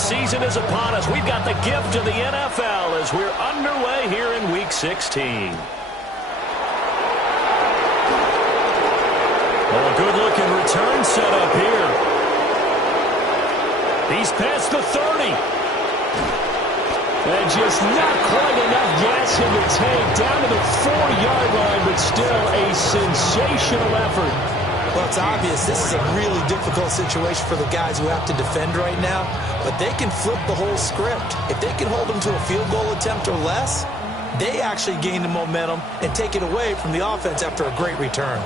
season is upon us. We've got the gift of the NFL as we're underway here in Week 16. Oh, good-looking return set up here. He's past the 30. And just not quite enough gas in the tank. Down to the 4-yard line, but still a sensational effort. Well, it's obvious this is a really difficult situation for the guys who have to defend right now, but they can flip the whole script. If they can hold them to a field goal attempt or less, they actually gain the momentum and take it away from the offense after a great return.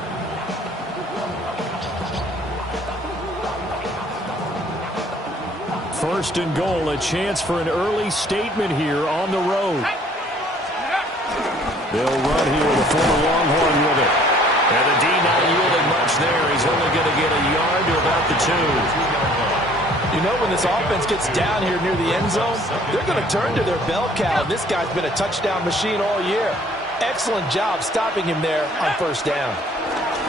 First and goal, a chance for an early statement here on the road. They'll run here with a former Longhorn with it. And the D not yielding much there. He's only going to get a yard to about the 2. You know, when this offense gets down here near the end zone, they're going to turn to their bell cow. This guy's been a touchdown machine all year. Excellent job stopping him there on first down.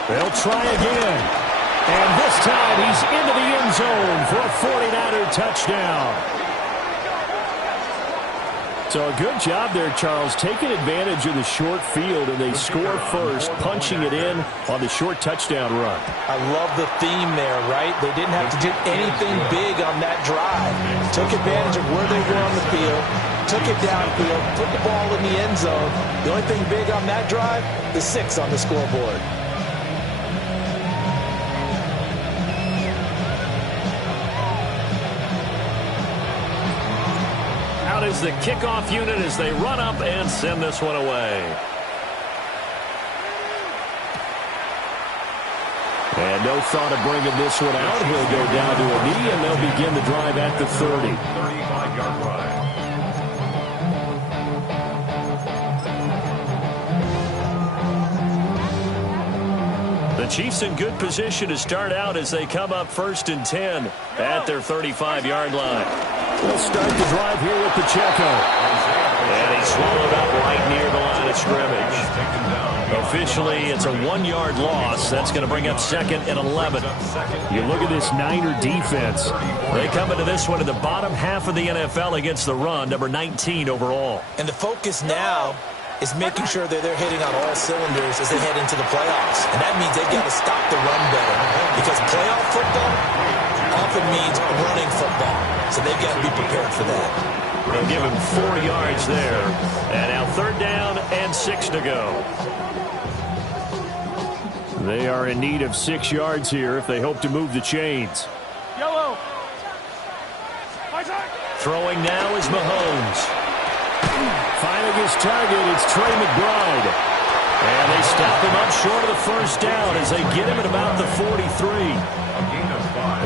They'll try again. And this time he's into the end zone for a 49er touchdown. So a good job there, Charles, taking advantage of the short field, and they score first, punching it in on the short touchdown run. I love the theme there, right? They didn't have to do anything big on that drive. Took advantage of where they were on the field, took it downfield, put the ball in the end zone. The only thing big on that drive, the 6 on the scoreboard. Is the kickoff unit as they run up and send this one away. And no thought of bringing this one out. He'll go down to a knee, and they'll begin the drive at the 30. 35-yard line. The Chiefs in good position to start out as they come up 1st and 10 at their 35-yard line. We'll start the drive here with Pacheco. And he's swallowed up right near the line of scrimmage. Officially, it's a 1-yard loss. That's going to bring up 2nd and 11. You look at this Niner defense. They come into this one in the bottom half of the NFL against the run, number 19 overall. And the focus now is making sure that they're hitting on all cylinders as they head into the playoffs. And that means they've got to stop the run better. Because playoff football often means running football. So they've got to be prepared for that. They'll give him 4 yards there. And now 3rd down and 6 to go. They are in need of 6 yards here if they hope to move the chains. Yellow. Throwing now is Mahomes. Finding his target, it's Trey McBride. And they stop him up short of the 1st down as they get him at about the 43.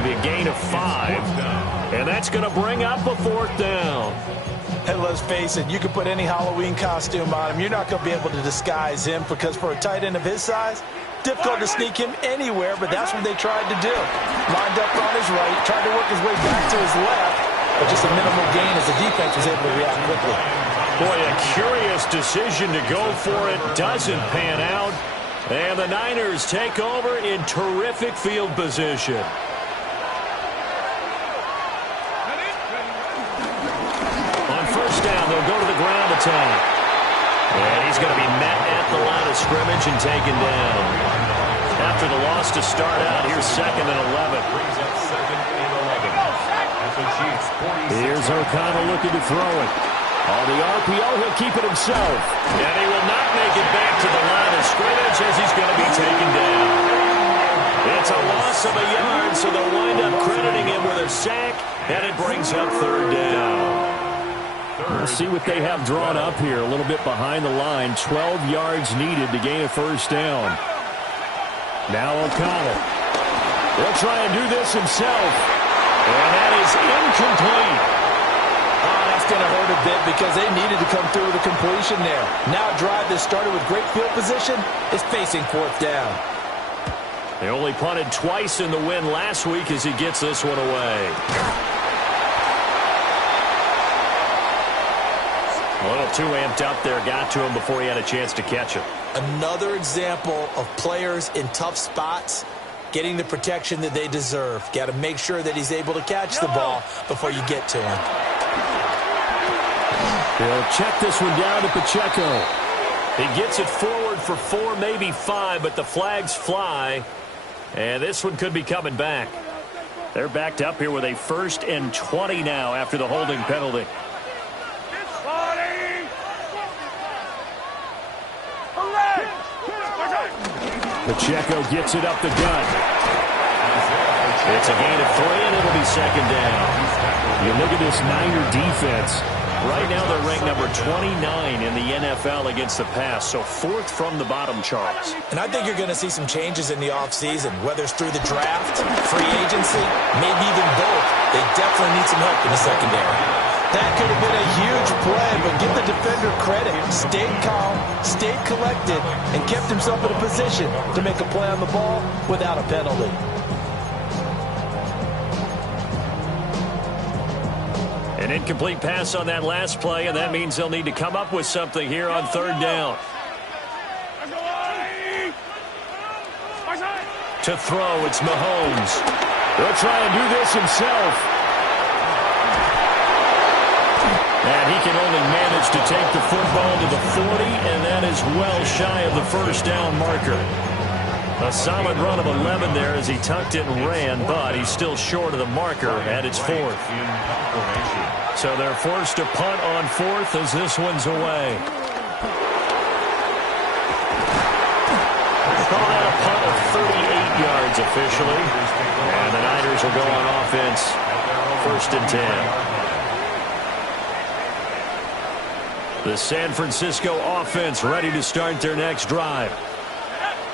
Maybe a gain of 5. And that's going to bring up a 4th down. And let's face it, you can put any Halloween costume on him. You're not going to be able to disguise him because for a tight end of his size, difficult to sneak him anywhere, but that's what they tried to do. Lined up on his right, tried to work his way back to his left, but just a minimal gain as the defense was able to react quickly. Boy, a curious decision to go for it. Doesn't pan out. And the Niners take over in terrific field position. On 1st down, they'll go to the ground attack. And he's going to be met at the line of scrimmage and taken down. After the loss to start out, here's 2nd and 11. Here's O'Connell looking to throw it. On the RPO, he'll keep it himself. And he will not make it back to the line of scrimmage as he's going to be taken down. It's a loss of a yard, so they'll wind up crediting him with a sack, and it brings up 3rd down. Let's see what they have drawn up here. A little bit behind the line. 12 yards needed to gain a 1st down. Now O'Connell. He'll try and do this himself. And that is incomplete. Going to hurt a bit because they needed to come through with a completion there. Now a drive that started with great field position is facing 4th down. They only punted twice in the win last week as he gets this one away. A little too amped up there, got to him before he had a chance to catch it. Another example of players in tough spots getting the protection that they deserve. Got to make sure that he's able to catch the ball before you get to him. He'll check this one down to Pacheco. He gets it forward for 4, maybe 5, but the flags fly. And this one could be coming back. They're backed up here with a 1st and 20 now after the holding penalty. Pacheco gets it up the gut. It's a gain of 3, and it'll be 2nd down. You look at this Niner defense. Right now they're ranked number 29 in the NFL against the pass, so 4th from the bottom, Charles. And I think you're going to see some changes in the offseason, whether it's through the draft, free agency, maybe even both. They definitely need some help in the secondary. That could have been a huge play, but give the defender credit. Stayed calm, stayed collected, and kept himself in a position to make a play on the ball without a penalty. An incomplete pass on that last play, and that means they'll need to come up with something here on 3rd down. To throw, it's Mahomes. He'll try and do this himself. And he can only manage to take the football to the 40, and that is well shy of the 1st down marker. A solid run of 11 there as he tucked it and ran, but he's still short of the marker at its 4th. So they're forced to punt on 4th as this one's away. They call that a punt of 38 yards officially. And the Niners will go on offense, 1st and 10. The San Francisco offense ready to start their next drive.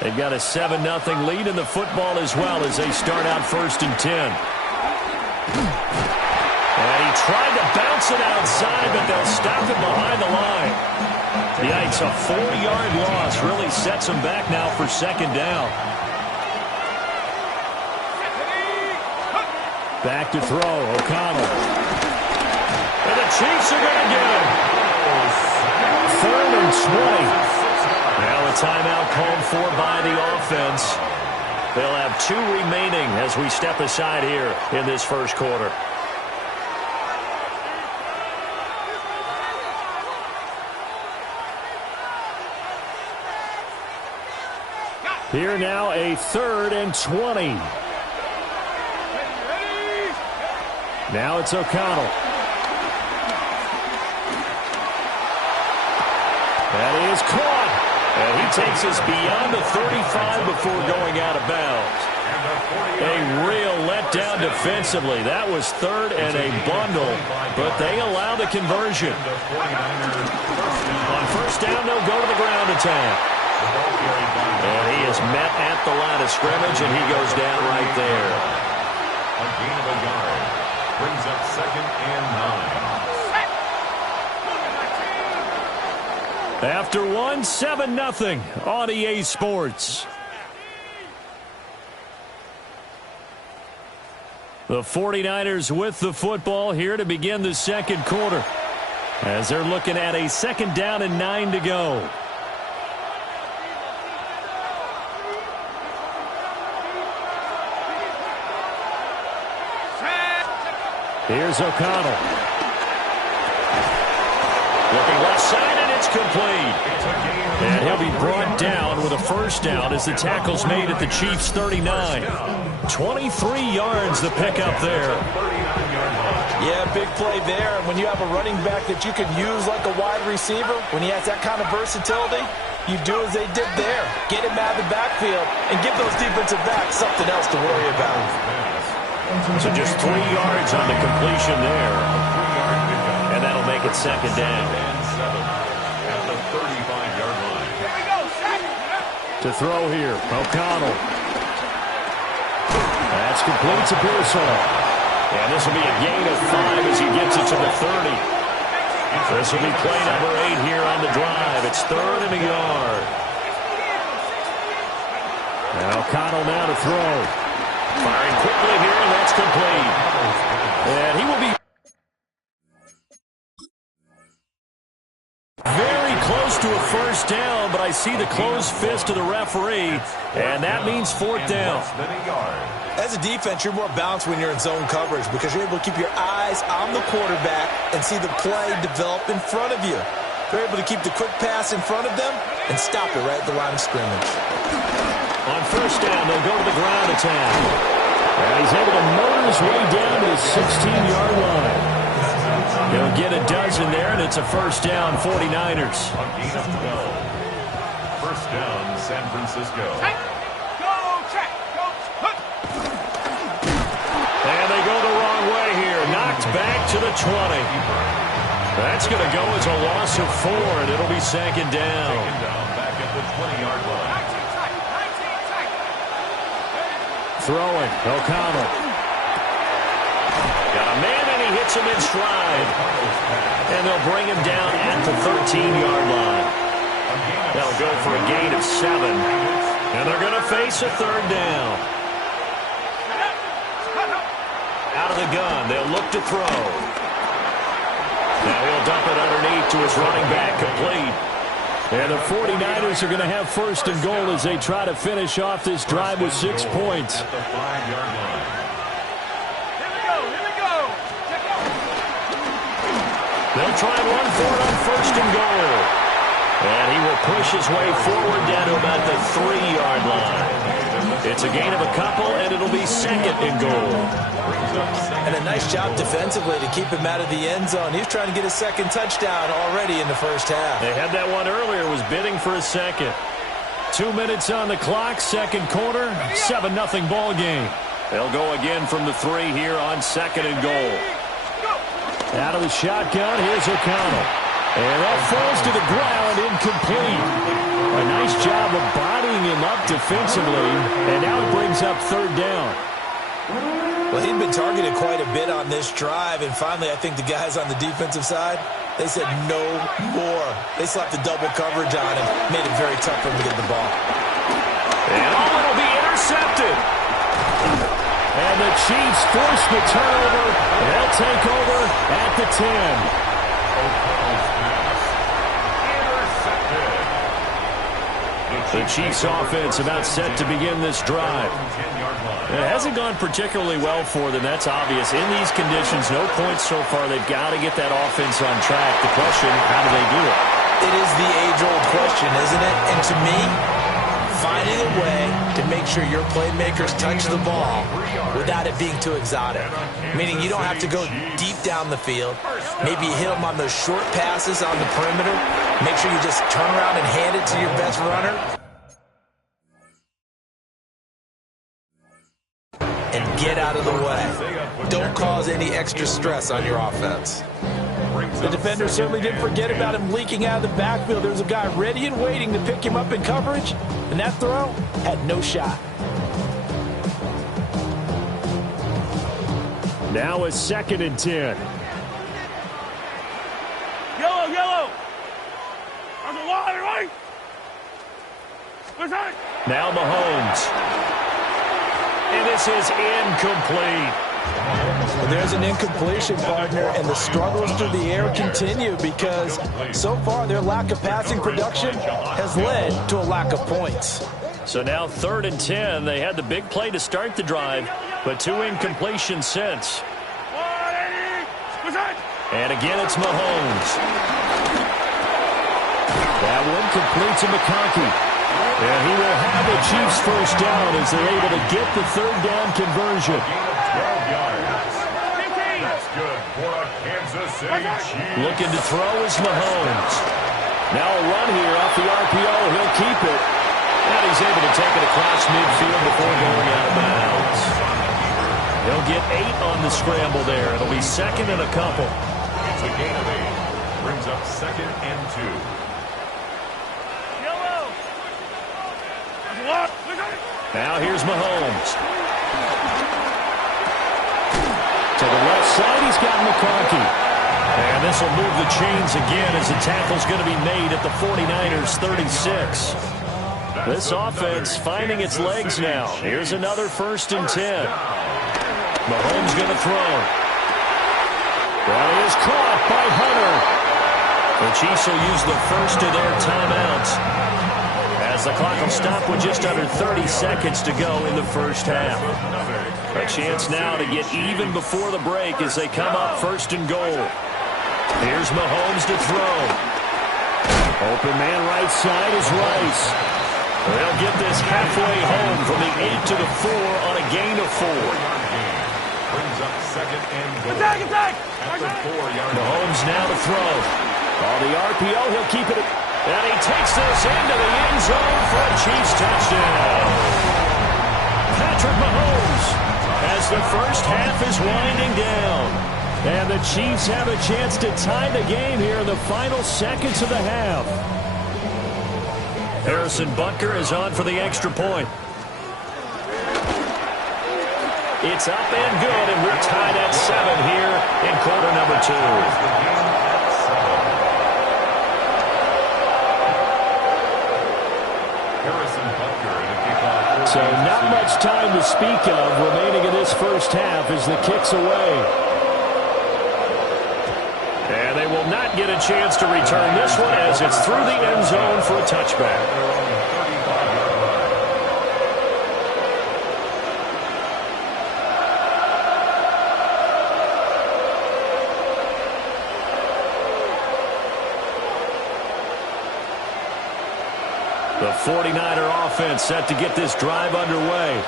They've got a 7-0 lead in the football as well as they start out 1st and 10. And he tried to bounce it outside, but they'll stop it behind the line. Yikes, a 4-yard loss really sets them back now for 2nd down. Back to throw, O'Connell. And the Chiefs are going to get him. 3rd and 20. Now a timeout called for by the offense. They'll have 2 remaining as we step aside here in this 1st quarter. Here now a 3rd and 20. Now it's O'Connell. That is caught. And he takes us beyond the 35 before going out of bounds. A real letdown defensively. That was 3rd and a bundle, but they allow the conversion. On 1st down, they'll go to the ground attack. And he is met at the line of scrimmage, and he goes down right there. A gain of a yard brings up 2nd and 9. After 7-0 on EA Sports. The 49ers with the football here to begin the 2nd quarter as they're looking at a 2nd down and 9 to go. Here's O'Connell. Looking left side, and it's complete. And he'll be brought down with a 1st down as the tackle's made at the Chiefs' 39. 23 yards the pickup there. Yeah, big play there. And when you have a running back that you can use like a wide receiver, when he has that kind of versatility, you do as they did there. Get him out of the backfield and give those defensive backs something else to worry about. So just 3 yards on the completion there. And that'll make it 2nd down. At the 35-yard line. To throw here, O'Connell. That's complete to Pearsall. And this will be a gain of 5 as he gets it to the 30. This will be play number 8 here on the drive. It's 3rd and a yard. And O'Connell now to throw. Firing quickly here, and that's complete. And he will be very close to a 1st first down, but I see the closed fist of the referee, and that means fourth down. As a defense, you're more balanced when you're in zone coverage because you're able to keep your eyes on the quarterback and see the play develop in front of you. They're able to keep the quick pass in front of them and stop it right at the line of scrimmage. On first down, they'll go to the ground attack. And he's able to motor his way down to the 16-yard line. He'll get a dozen there, and it's a first down, 49ers. First down, San Francisco. And they go the wrong way here. Knocked back to the 20. That's going to go as a loss of 4, and it'll be second down. Second down, back at the 20-yard line. Throwing, O'Connell. Got a man, and he hits him in stride. And they'll bring him down at the 13-yard line. They'll go for a gain of 7. And they're going to face a third down. Out of the gun, they'll look to throw. Now he'll dump it underneath to his running back, complete. And the 49ers are going to have first and goal as they try to finish off this drive with 6 points. At the 5-yard line. Here we go. They'll try and run for it on first and goal. And he will push his way forward down to about the 3-yard line. It's a gain of a couple, and it'll be second and goal. And a nice job defensively to keep him out of the end zone. He was trying to get a second touchdown already in the first half. They had that one earlier, was bidding for a second. 2 minutes on the clock, second quarter, 7-0 ball game. They'll go again from the 3 here on second and goal. Out of the shotgun, here's O'Connell. And that falls to the ground, incomplete. A nice job of bodying him up defensively, and now it brings up third down. Well, he'd been targeted quite a bit on this drive, and finally I think the guys on the defensive side, they said no more. They slapped the double coverage on him, made it very tough for him to get the ball. And it'll be intercepted. And the Chiefs force the turnover. They'll take over at the 10. The Chiefs offense about set to begin this drive. It hasn't gone particularly well for them, that's obvious. In these conditions, no points so far. They've got to get that offense on track. The question, how do they do it? It is the age-old question, isn't it? And to me, finding a way to make sure your playmakers touch the ball without it being too exotic. Meaning you don't have to go deep down the field. Maybe you hit them on those short passes on the perimeter. Make sure you just turn around and hand it to your best runner. And get out of the way. Don't cause any extra stress on your offense. The defender certainly didn't forget about him leaking out of the backfield. There was a guy ready and waiting to pick him up in coverage, and that throw had no shot. Now a second and 10. Yellow. On the line, right? What's that? Now Mahomes. And this is incomplete. Well, there's an incompletion, partner, and the struggles through the air continue because so far their lack of passing production has led to a lack of points. So now 3rd and 10. They had the big play to start the drive, but 2 incompletions since. And again, it's Mahomes. That one complete to McConkey. And he will have the Chiefs first down as they're able to get the 3rd down conversion. 12 yards. That's good for a Kansas City Chiefs. Looking to throw is Mahomes. Now a run here off the RPO. He'll keep it. And he's able to take it across midfield before going out of bounds. He'll get 8 on the scramble there. It'll be second and a couple. It's a gain of 8. Brings up 2nd and 2. Now here's Mahomes. To the left side, he's got McConkey. And this will move the chains again as the tackle's going to be made at the 49ers 36. This offense finding its legs now. Here's another 1st and 10. Mahomes going to throw. That is caught by Hunter. The Chiefs will use the first of their timeouts as the clock will stop with just under 30 seconds to go in the first half. A chance now to get even before the break as they come up first and goal. Here's Mahomes to throw. Open man right side is Rice. They'll get this halfway home from the 8 to the 4 on a gain of 4. Brings up second and goal. Attack! At the 4-yard line. Mahomes now to throw. On the RPO, he'll keep it. And he takes this into the end zone for a Chiefs touchdown. Patrick Mahomes, as the first half is winding down. And the Chiefs have a chance to tie the game here in the final seconds of the half. Harrison Butker is on for the extra point. It's up and good, and we're tied at 7 here in quarter number 2. So not much time to speak of remaining in this first half as the kick's away. And they will not get a chance to return this one as it's through the end zone for a touchback. The 49er offense set to get this drive underway.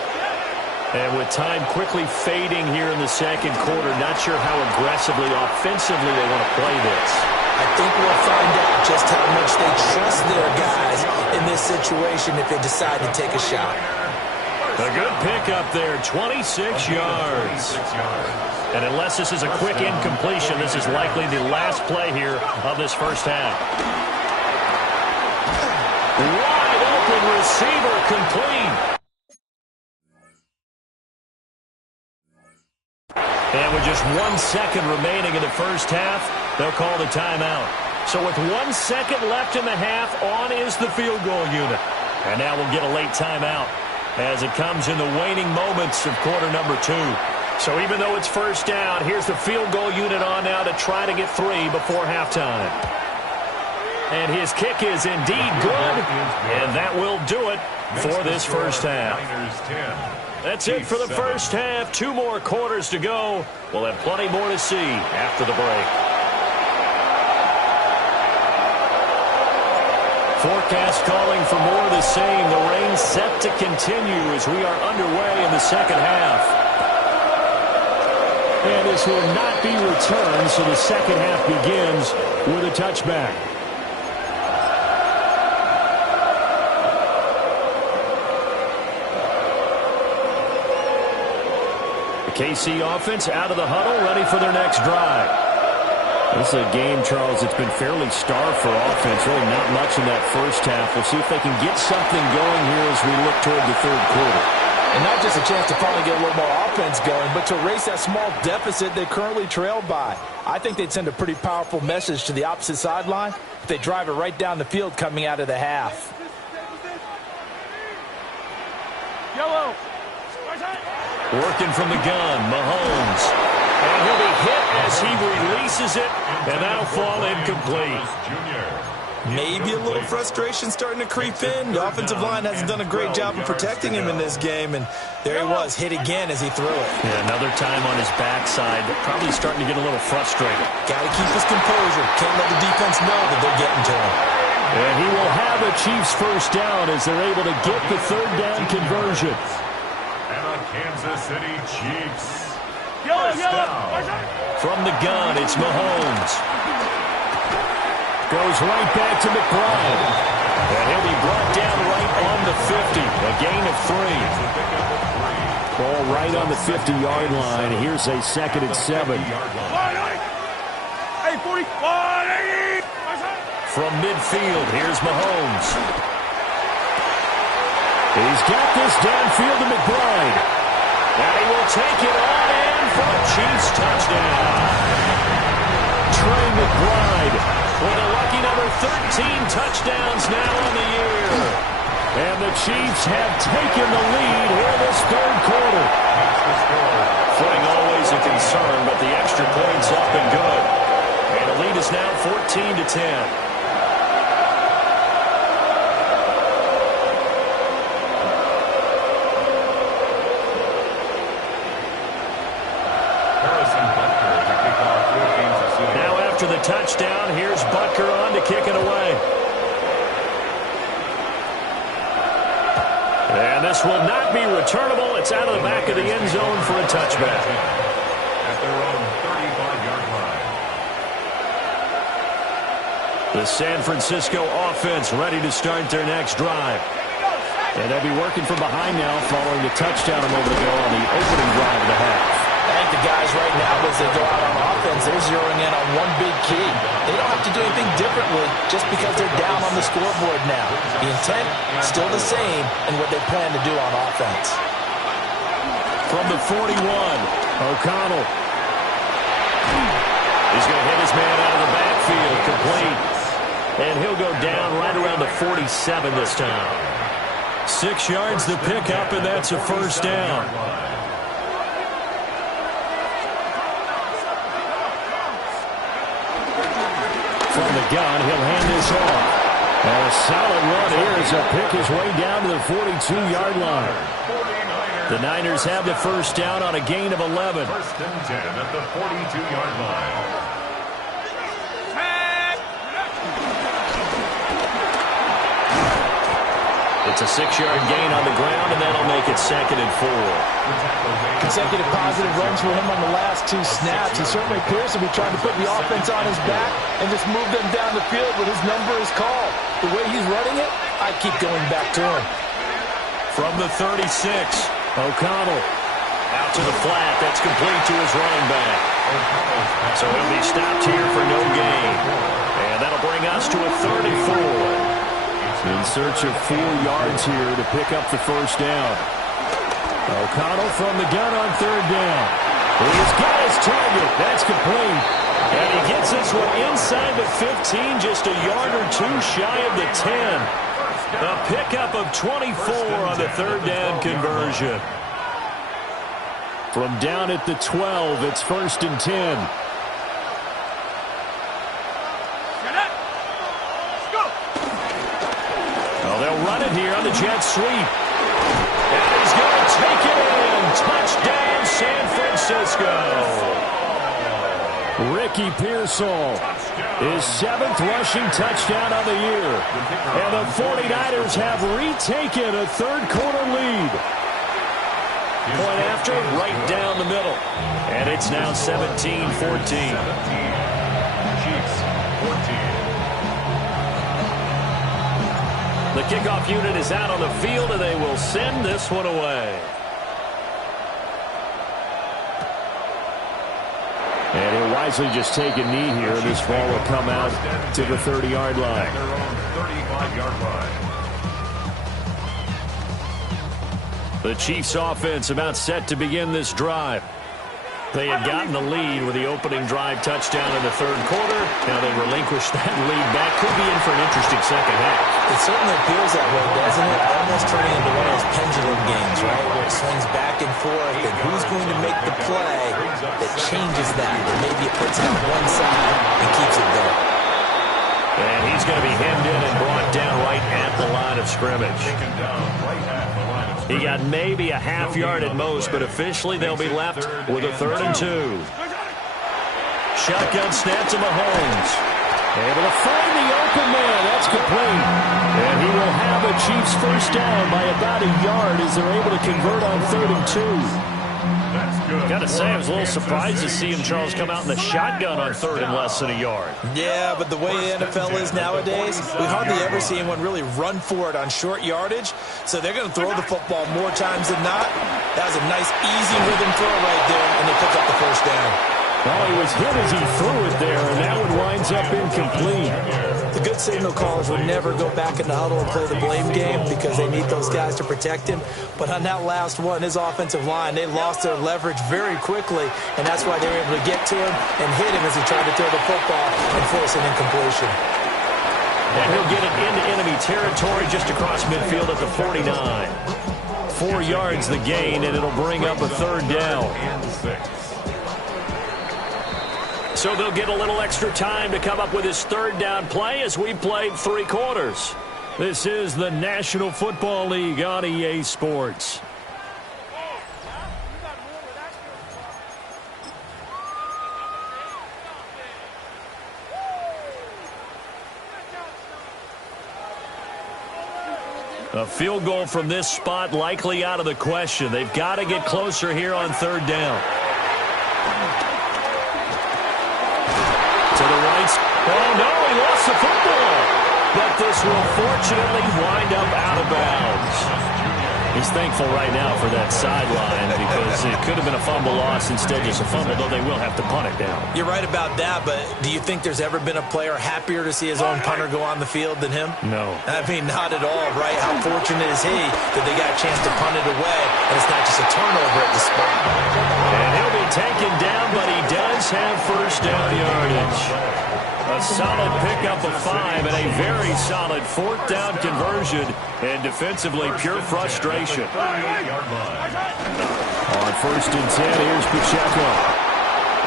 And with time quickly fading here in the second quarter, not sure how aggressively, offensively they want to play this. I think we'll find out just how much they trust their guys in this situation if they decide to take a shot. A good pick up there, 26 yards. And unless this is a quick incompletion, this is likely the last play here of this first half. Wide open receiver complete. And with just 1 second remaining in the first half, they'll call the timeout. So with 1 second left in the half, on is the field goal unit. And now we'll get a late timeout as it comes in the waning moments of quarter number 2. So even though it's first down, here's the field goal unit on now to try to get 3 before halftime. And his kick is indeed good, and that will do it for this first half. That's it for the first half. 2 more quarters to go. We'll have plenty more to see after the break. Forecast calling for more of the same. The rain set to continue as we are underway in the second half. And this will not be returned, so the second half begins with a touchback. KC offense out of the huddle, ready for their next drive. This is a game, Charles, it's been fairly starved for offense. Really not much in that first half. We'll see if they can get something going here as we look toward the third quarter. And not just a chance to finally get a little more offense going, but to erase that small deficit they currently trailed by. I think they'd send a pretty powerful message to the opposite sideline if they drive it right down the field coming out of the half. Yellow. Working from the gun, Mahomes. And he'll be hit as he releases it, and that'll fall incomplete. Maybe a little frustration starting to creep in. The offensive line hasn't done a great job of protecting him in this game, and there he was, hit again as he threw it. Yeah, another time on his backside, probably starting to get a little frustrated. Got to keep his composure. Can't let the defense know that they're getting to him. And he will have a Chiefs first down as they're able to get the third down conversion. Kansas City Chiefs. From the gun, it's Mahomes. Goes right back to McBride. And he'll be brought down right on the 50. A gain of 3. Ball right on the 50-yard line. Here's a 2nd and 7. From midfield, here's Mahomes. He's got this downfield to McBride. And he will take it on in for a Chiefs touchdown. Trey McBride with a lucky number 13 touchdowns now on the year. And the Chiefs have taken the lead here this third quarter. Footing always a concern, but the extra point's up and good. And the lead is now 14-10. After the touchdown, here's Butker on to kick it away. And this will not be returnable. It's out of the back of the end zone for a touchback. At their own 35-yard line. The San Francisco offense ready to start their next drive. And they'll be working from behind now following the touchdown a moment ago on the opening drive of the half. I think the guys right now, as they go out on offense, they're zeroing in on one big key. They don't have to do anything differently just because they're down on the scoreboard now. The intent, still the same in what they plan to do on offense. From the 41, O'Connell. He's going to hit his man out of the backfield, complete. And he'll go down right around the 47 this time. 6 yards the pickup, and that's a first down. From the gun, he'll hand this off. And a solid run here as he'll pick his way down to the 42-yard line. The Niners have the first down on a gain of 11. First and 10 at the 42-yard line. It's a 6-yard gain on the ground, and that'll make it 2nd and 4. Consecutive positive runs for him on the last 2 snaps. He certainly appears to be trying to put the offense on his back and just move them down the field when his number is called. The way he's running it, I keep going back to him. From the 36, O'Connell. Out to the flat. That's complete to his running back. So he'll be stopped here for no gain. And that'll bring us to a 34. In search of 4 yards here to pick up the first down. O'Connell from the gun on 3rd down. He's got his target. That's complete. And he gets this one inside the 15, just a yard or 2 shy of the 10. A pickup of 24 on the 3rd down conversion. From down at the 12, it's 1st and 10. They'll run it here on the jet sweep. And he's going to take it in. Touchdown, San Francisco. Ricky Pearsall, his 7th rushing touchdown of the year. And the 49ers have retaken a 3rd-quarter lead. Point after, right down the middle. And it's now 17-14. Chiefs, 14. The kickoff unit is out on the field, and they will send this one away. And he'll wisely just take a knee here. This ball will come out to the 30-yard line. Their own 35-yard line. The Chiefs offense about set to begin this drive. They had gotten the lead with the opening drive touchdown in the 3rd quarter. Now they relinquish that lead back. Could be in for an interesting second half. It certainly appears that way, doesn't it? Almost turning into one of those pendulum games, right, where it swings back and forth, and who's going to make the play that changes that? Or maybe it puts it on one side and keeps it there. And he's going to be hemmed in and brought down right at the line of scrimmage. Taken down right at the line of scrimmage. He got maybe a half yard at most, but officially they'll be left with a 3rd and 2. Shotgun snap to Mahomes. Able to find the open man. That's complete. And he will have a Chiefs first down by about a yard as they're able to convert on 3rd and 2. Got to say, I was a little surprised to see him, Charles, come out in the shotgun on 3rd and less than a yard. Yeah, but the way the NFL is nowadays, we hardly ever see anyone really run for it on short yardage. So they're going to throw the football more times than not. That was a nice, easy rhythm throw right there, and they pick up the first down. Well, he was hit as he threw it there, and that one winds up incomplete. The good signal callers would never go back in the huddle and play the blame game because they need those guys to protect him. But on that last one, his offensive line, they lost their leverage very quickly, and that's why they were able to get to him and hit him as he tried to throw the football and force an incompletion. And he'll get it into enemy territory just across midfield at the 49. 4 yards the gain, and it'll bring up a 3rd down. So they'll get a little extra time to come up with his third down play as we played 3 quarters. This is the National Football League on EA Sports. A field goal from this spot likely out of the question. They've got to get closer here on third down. To the right. Oh, no, he lost the football. But this will fortunately wind up out of bounds. He's thankful right now for that sideline because it could have been a fumble loss, instead just a fumble, though they will have to punt it down. You're right about that, but do you think there's ever been a player happier to see his own punter go on the field than him? No. I mean, not at all, right? How fortunate is he that they got a chance to punt it away, and it's not just a turnover at the spot. And he'll be taken down, but he does have first down yardage. A solid pickup of 5 and a very solid 4th down conversion, and defensively pure frustration. On 1st and 10, here's Pacheco.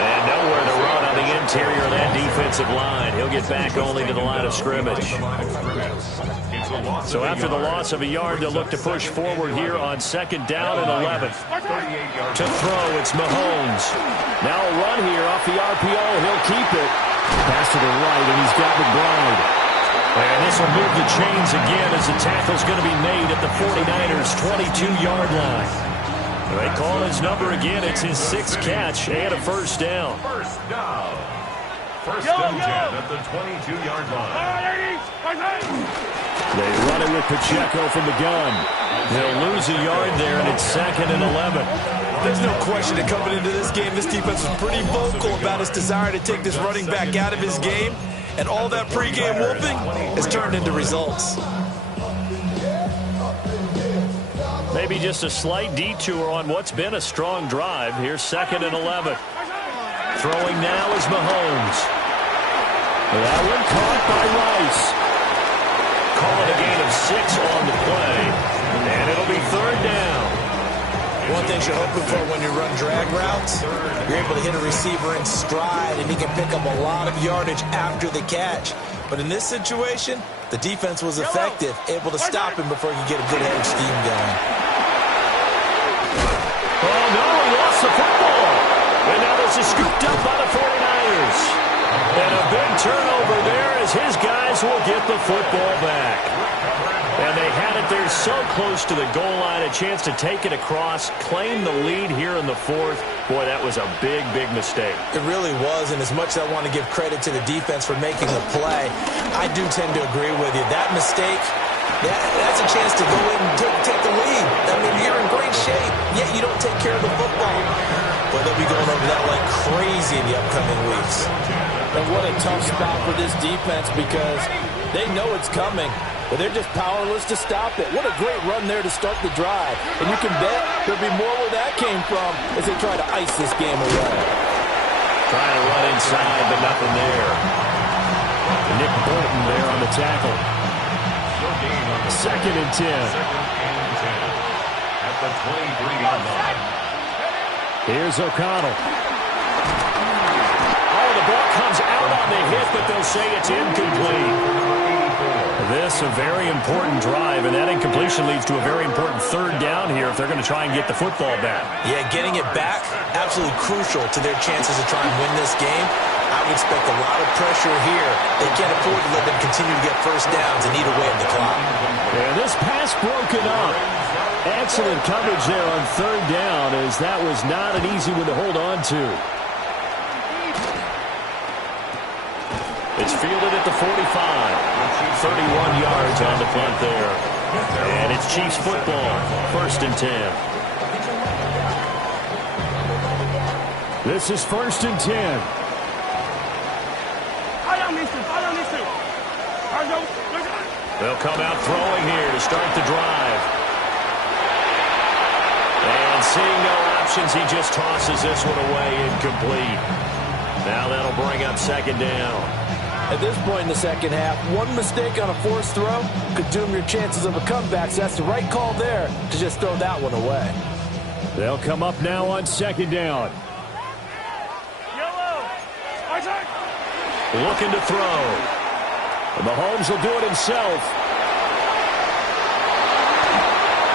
And nowhere to run on the interior of that defensive line. He'll get back only to the line of scrimmage. So after the loss of a yard, they'll look to push forward here on 2nd down and 11. To throw, it's Mahomes. Now a run here off the RPO. He'll keep it. Pass to the right, and he's got McBride. And this will move the chains again as the tackle's going to be made at the 49ers' 22-yard line. They call his number again. It's his 6th catch and a first down. First down. First and 10 at the 22-yard line. They run it with Pacheco from the gun. They'll lose a yard there, and it's 2nd and 11. There's no question that coming into this game, this defense was pretty vocal about its desire to take this running back out of his game, and all that pregame whooping has turned into results. Maybe just a slight detour on what's been a strong drive. Here's 2nd and 11. Throwing now is Mahomes. That one caught by Rice. Call it a gain of 6 on the play, and it'll be 3rd down. One thing you're hoping for when you run drag routes, you're able to hit a receiver in stride, and he can pick up a lot of yardage after the catch. But in this situation, the defense was effective, able to stop him before he could get a good head of steam going. Oh, no, he lost the football. And now this is scooped up by the 49ers. And a big turnover there as his guys will get the football back. And they had it there so close to the goal line, a chance to take it across, claim the lead here in the 4th. Boy, that was a big, big mistake. It really was, and as much as I want to give credit to the defense for making the play, I do tend to agree with you. That mistake, that's a chance to go in and take the lead. I mean, you're in great shape, yet you don't take care of the football. But they'll be going over that like crazy in the upcoming weeks. And what a tough spot for this defense because they know it's coming, but they're just powerless to stop it. What a great run there to start the drive. And you can bet there'll be more where that came from as they try to ice this game away. Trying to run inside, but nothing there. Nick Bolton there on the tackle. 2nd and 10. At the 23-yard line. Here's O'Connell. Oh, the ball comes out on the hit, but they'll say it's incomplete. This a very important drive, and that incompletion leads to a very important 3rd down here if they're going to try and get the football back. Yeah, getting it back, absolutely crucial to their chances to try and win this game. I would expect a lot of pressure here. They can't afford to let them continue to get first downs and eat away at the clock. And this pass broken up. Excellent coverage there on 3rd down, as that was not an easy one to hold on to. It's fielded at the 45. 31 yards on the punt there. And it's Chiefs football. 1st and 10. This is 1st and 10. They'll come out throwing here to start the drive. And seeing no options, he just tosses this one away incomplete. Now that'll bring up 2nd down. At this point in the second half, one mistake on a forced throw could doom your chances of a comeback. So that's the right call there to just throw that one away. They'll come up now on 2nd down. looking to throw. And Mahomes will do it himself.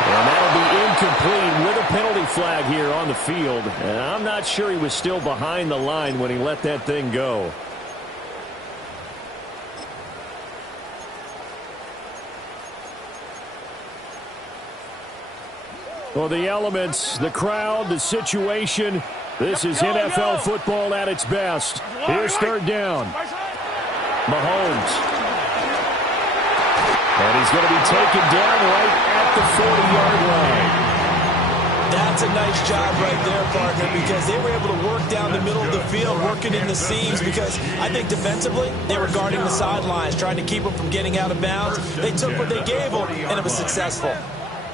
And that'll be incomplete with a penalty flag here on the field. And I'm not sure he was still behind the line when he let that thing go. Well, the elements, the crowd, the situation, this is NFL football at its best. Here's third down. Mahomes. And he's going to be taken down right at the 40-yard line. That's a nice job right there, partner, because they were able to work down the middle of the field, working in the seams, because I think defensively they were guarding the sidelines, trying to keep them from getting out of bounds. They took what they gave them, and it was successful.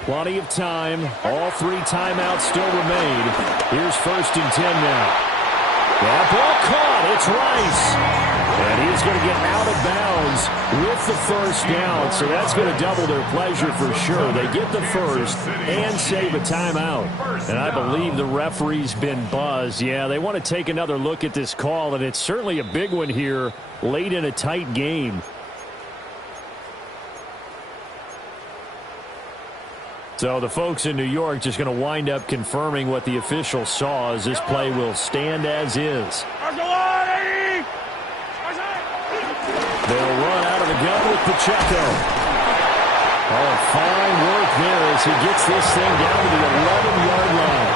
Plenty of time. All three timeouts still remain. Here's 1st and 10 now. That ball caught. It's Rice. And he's going to get out of bounds with the first down. So that's going to double their pleasure for sure. They get the first and save a timeout. And I believe the referee's been buzzed. Yeah, they want to take another look at this call, and it's certainly a big one here late in a tight game. So the folks in New York just going to wind up confirming what the official saw, as this play will stand as is. They'll run out of the gun with Pacheco. Oh, fine work there as he gets this thing down to the 11-yard line.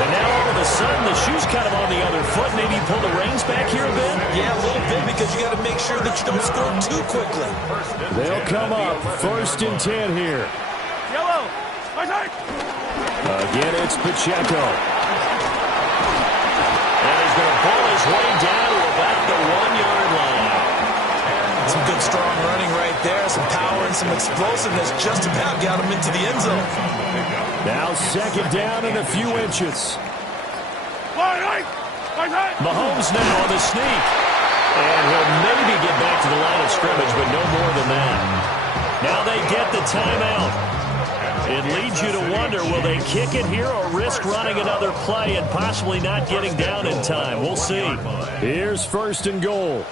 And now all of a sudden the shoe's kind of on the other foot. Maybe you pull the reins back here a bit? Yeah, a little bit, because you got to make sure that you don't score too quickly. They'll come up 1st and 10 here. Yellow. Again, it's Pacheco. And he's going to pull his way down to about the 1-yard line. Some good strong running right there, some power and some explosiveness, just about got him into the end zone. Now 2nd down and a few inches. Mahomes now on the sneak. And he'll maybe get back to the line of scrimmage, but no more than that. Now they get the timeout. It leads you to wonder, will they kick it here or risk running another play and possibly not getting down in time? We'll see. Here's 1st and goal.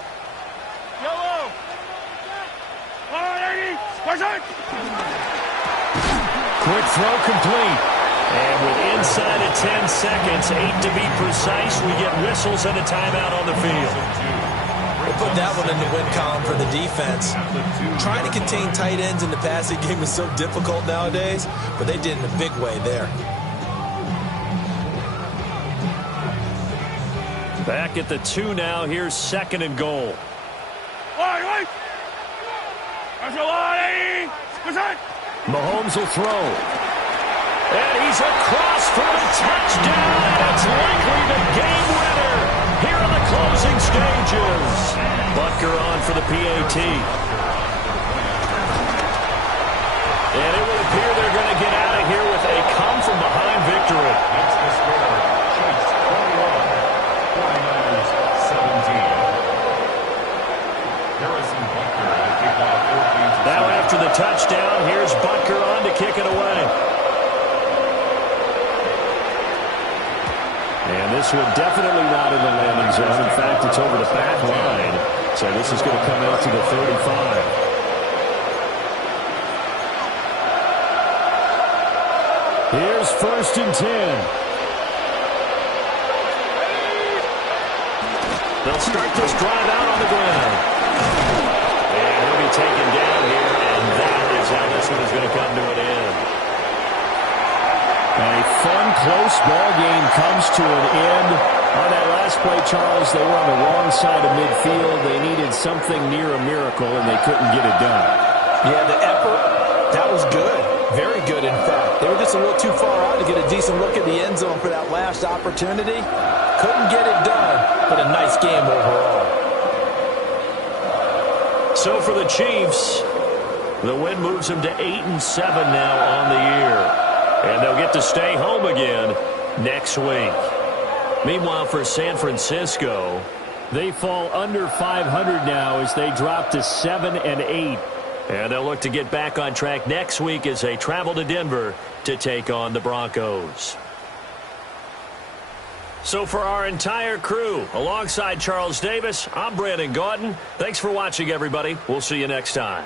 Quick throw complete. And with inside of 10 seconds, 8 to be precise, we get whistles and a timeout on the field. We'll put that one in the win column for the defense. Trying to contain tight ends in the passing game is so difficult nowadays, but they did in a big way there. Back at the 2 now. Here's 2nd and goal. Mahomes will throw. And he's across for a touchdown, and it's likely the game winner here in the closing stages. Butker on for the PAT. And it will appear they're going to get out of here with a come-from-behind victory. Now after the touchdown, here's Butker on to kick it away. And this one definitely not in the landing zone. In fact, it's over the back line. So this is going to come out to the 35. Here's 1st and 10. They'll start this drive out on the ground. And he'll be taken down here, and that is how this one is going to come to an end. And a fun, close ball game comes to an end. On that last play, Charles, they were on the wrong side of midfield. They needed something near a miracle, and they couldn't get it done. Yeah, the effort, that was good. Very good, in fact. They were just a little too far out to get a decent look at the end zone for that last opportunity. Couldn't get it done, but a nice game overall. So for the Chiefs, the win moves them to 8-7 now on the year. And they'll get to stay home again next week. Meanwhile, for San Francisco, they fall under 500 now as they drop to 7-8. And they'll look to get back on track next week as they travel to Denver to take on the Broncos. So for our entire crew, alongside Charles Davis, I'm Brandon Gaudin. Thanks for watching, everybody. We'll see you next time.